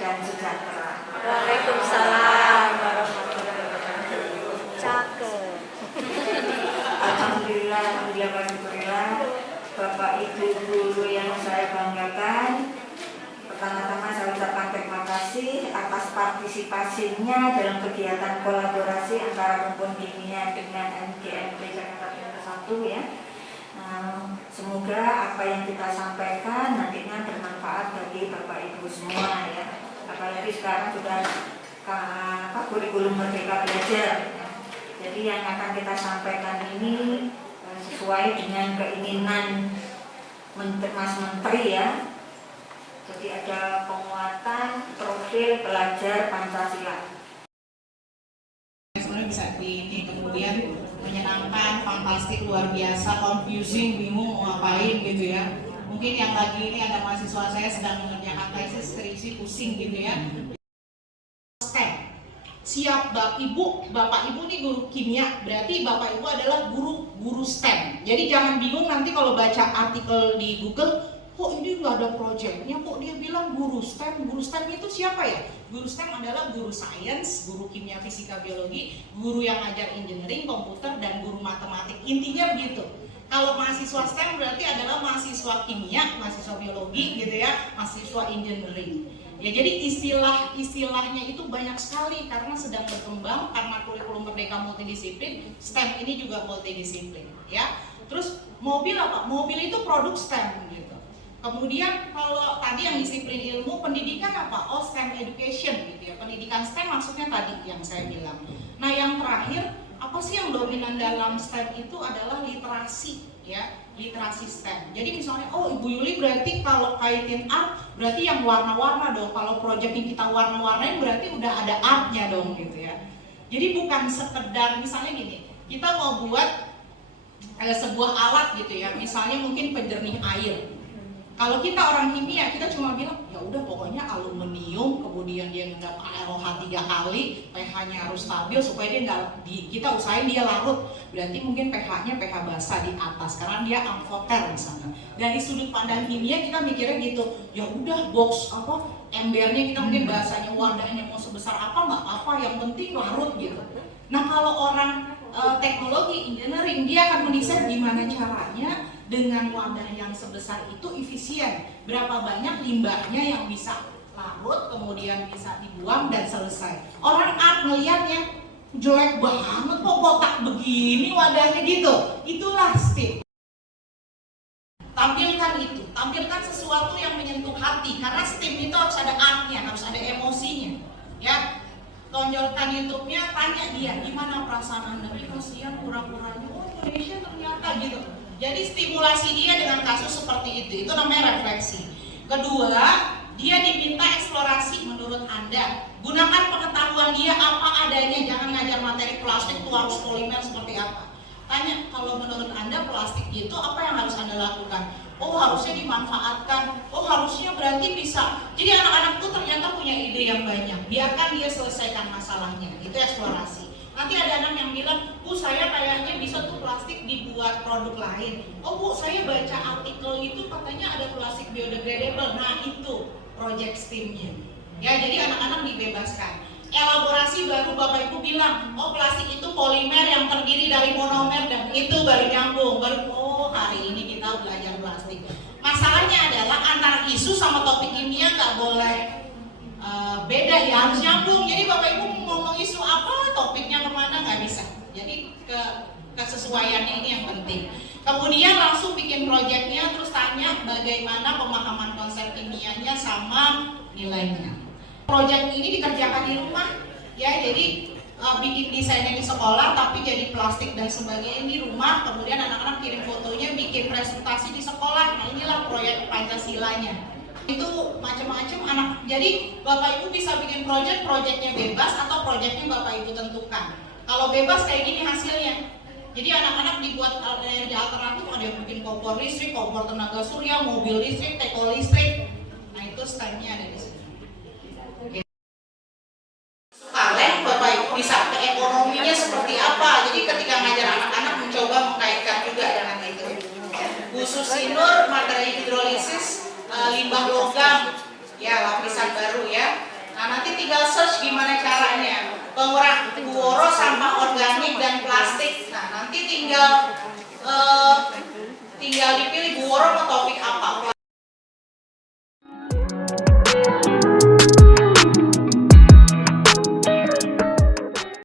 dan sejahtera. Waalaikumsalam warahmatullahi wabarakatuh. Cakep. Alhamdulillah, Bapak Ibu guru yang saya banggakan. Pertama-tama saya ucapkan terima kasih atas partisipasinya dalam kegiatan kolaborasi antara Rumpun Kimia dengan MGMP Jakarta Timur 1 ya. Semoga apa yang kita sampaikan nantinya bermanfaat bagi Bapak Ibu semua ya. Apalagi sekarang sudah kurikulum Merdeka Belajar. Ya. Jadi yang akan kita sampaikan ini sesuai dengan keinginan Mas Menteri ya. Jadi ada penguatan profil pelajar Pancasila. Sebenarnya bisa ini kemudian menyenangkan, fantastik, luar biasa, confusing, bingung mau ngapain gitu ya. Mungkin yang lagi ini ada mahasiswa saya sedang mengerjakan tesis skripsi pusing gitu ya. STEM. Siap Bapak Ibu nih guru kimia, berarti Bapak Ibu adalah guru STEM. Jadi jangan bingung nanti kalau baca artikel di Google, kok ini nggak ada proyeknya, kok dia bilang guru STEM itu siapa ya? Guru STEM adalah guru sains, guru kimia, fisika, biologi, guru yang ngajar engineering, komputer, dan guru matematik. Intinya begitu. Kalau mahasiswa STEM berarti adalah mahasiswa kimia, mahasiswa biologi gitu ya, mahasiswa engineering. Ya jadi istilahnya itu banyak sekali karena sedang berkembang, karena kurikulum Merdeka multidisiplin, STEM ini juga multidisiplin ya. Terus mobil apa? Mobil itu produk STEM gitu. Kemudian kalau tadi yang disiplin ilmu, pendidikan apa? Oh, STEM education gitu ya. Pendidikan STEM maksudnya tadi yang saya bilang. Nah yang terakhir, apa sih yang dominan dalam STEM itu adalah literasi ya, literasi STEM. Jadi misalnya, oh Ibu Yuli berarti kalau kaitin art, berarti yang warna-warna dong. Kalau proyek yang kita warna-warnain berarti udah ada artnya dong gitu ya. Jadi bukan sekedar misalnya gini, kita mau buat sebuah alat gitu ya, misalnya mungkin penjernih air. Kalau kita orang kimia, kita cuma bilang, ya udah pokoknya aluminium, kemudian dia ngendap ALOH 3 kali, pH-nya harus stabil supaya dia nggak, kita usahain dia larut. Berarti mungkin pH-nya pH basah di atas, karena dia amfoter misalnya. Dari sudut pandang kimia kita mikirnya gitu, ya udah box apa, embernya kita mungkin bahasanya wadahnya mau sebesar apa nggak apa, yang penting larut gitu. Nah kalau orang teknologi engineering, dia akan mendesain gimana caranya dengan wadah yang sebesar itu efisien, berapa banyak limbahnya yang bisa larut kemudian bisa dibuang dan selesai. Orang art melihatnya jelek banget kok kotak begini wadahnya gitu, itulah STEM. Tampilkan sesuatu yang menyentuh hati, karena STEM itu harus ada artnya, harus ada emosinya ya. Tonjolkan YouTube-nya, tanya dia gimana perasaan Anda, kasihan pura-puranya, oh Indonesia ternyata gitu. Jadi stimulasi dia dengan kasus seperti itu namanya refleksi. Kedua, dia diminta eksplorasi menurut Anda. Gunakan pengetahuan dia apa adanya, jangan ngajar materi plastik itu harus polimer seperti apa. Tanya, kalau menurut Anda plastik itu apa yang harus Anda lakukan? Oh harusnya dimanfaatkan, oh harusnya berarti bisa. Jadi anak-anak tuh ternyata punya ide yang banyak, biarkan dia selesaikan masalahnya, itu eksplorasi. Nanti ada anak yang bilang, Bu saya kayaknya bisa tuh plastik dibuat produk lain. Oh Bu saya baca artikel itu katanya ada plastik biodegradable. Nah itu project STEM-nya ya, jadi anak-anak dibebaskan. Elaborasi baru Bapak Ibu bilang, oh plastik itu polimer yang terdiri dari monomer, dan itu baru nyambung, oh hari ini kita belajar plastik. Masalahnya adalah antara isu sama topik kimia nggak boleh beda ya, harus nyambung. Jadi Bapak Ibu ngomong isu apa, topiknya kemana nggak bisa. Jadi kesesuaiannya ini yang penting. Kemudian langsung bikin proyeknya, terus tanya bagaimana pemahaman konsep kimianya sama nilainya. Proyek ini dikerjakan di rumah ya, jadi bikin desainnya di sekolah tapi jadi plastik dan sebagainya di rumah, kemudian anak-anak kirim fotonya, bikin presentasi di sekolah. Nah inilah proyek Pancasilanya. Itu macam-macam anak. Jadi Bapak Ibu bisa bikin proyeknya bebas atau proyeknya Bapak Ibu tentukan. Kalau bebas kayak gini hasilnya. Jadi anak-anak dibuat energi alternatif, ada yang bikin kompor listrik, kompor tenaga surya, mobil listrik, teko listrik. Nah itu stepnya ada di sini. Bapak Ibu bisa ke ekonominya seperti apa. Jadi ketika ngajar anak-anak mencoba mengkaitkan juga dengan itu. Khusus Sinur materi hidrolisis limbah logam ya, lapisan baru ya. Nah, nanti tinggal search gimana caranya. Pengurangan Bu Woro sampah organik dan plastik. Nah, nanti tinggal dipilih Bu Woro mau topik apa.